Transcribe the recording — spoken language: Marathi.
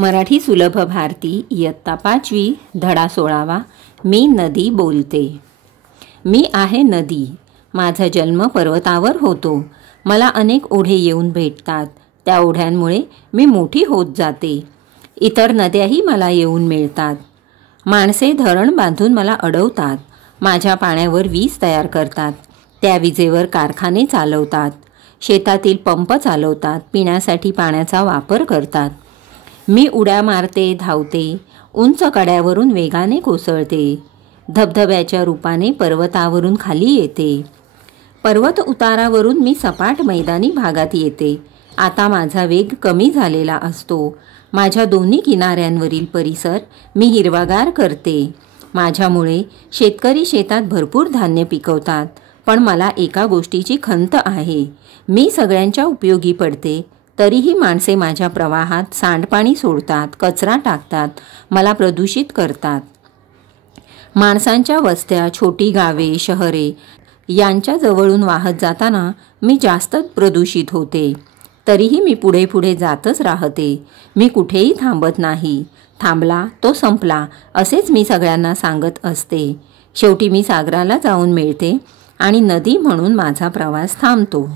मराठी सुलभ भारती इयत्ता 5वी धडा 16वा मी नदी बोलते। मी आहे नदी, माझा जन्म पर्वतावर होतो। मला अनेक ओढे येऊन भेटतात, त्या ओढ्यांमुळे मी मोठी होत जाते। इतर नद्याही मला येऊन मिळतात। माणसे धरण बांधून मला अडवतात, माझ्या पाण्यावर वीज तयार करतात, त्या विजेवर कारखाने चालवतात, शेतातील पंप चालवतात, पिण्यासाठी पाण्याचा वापर करतात। मी उड्या मारते, धावते, उंच कड्यावरून वेगाने कोसळते, धबधब्याच्या रूपाने पर्वतावरून खाली येते, पर्वत उतारावरून मी सपाट मैदानी भागात येते। आता माझा वेग कमी झालेला असतो, माझ्या दोन्ही किनाऱ्यांवरील परिसर मी हिरवागार करते। माझ्यामुळे शेतकरी शेतात भरपूर धान्य पिकवतात, पण मला एका गोष्टीची खंत आहे, मी सगळ्यांच्या उपयोगी पडते, तरीही माणसे माझ्या प्रवाहात सांडपाणी सोडतात, कचरा टाकतात, मला प्रदूषित करतात। माणसांच्या वस्त्या, छोटी गावे, शहरे यांच्या जवळून वाहत जाताना मी जास्तच प्रदूषित होते, तरीही मी पुढे पुढे जातच राहते। मी कुठेही थांबत नाही, थांबला तो संपला असेच मी सगळ्यांना सांगत असते। शेवटी मी सागराला जाऊन मिळते आणि नदी म्हणून माझा प्रवास थांबतो।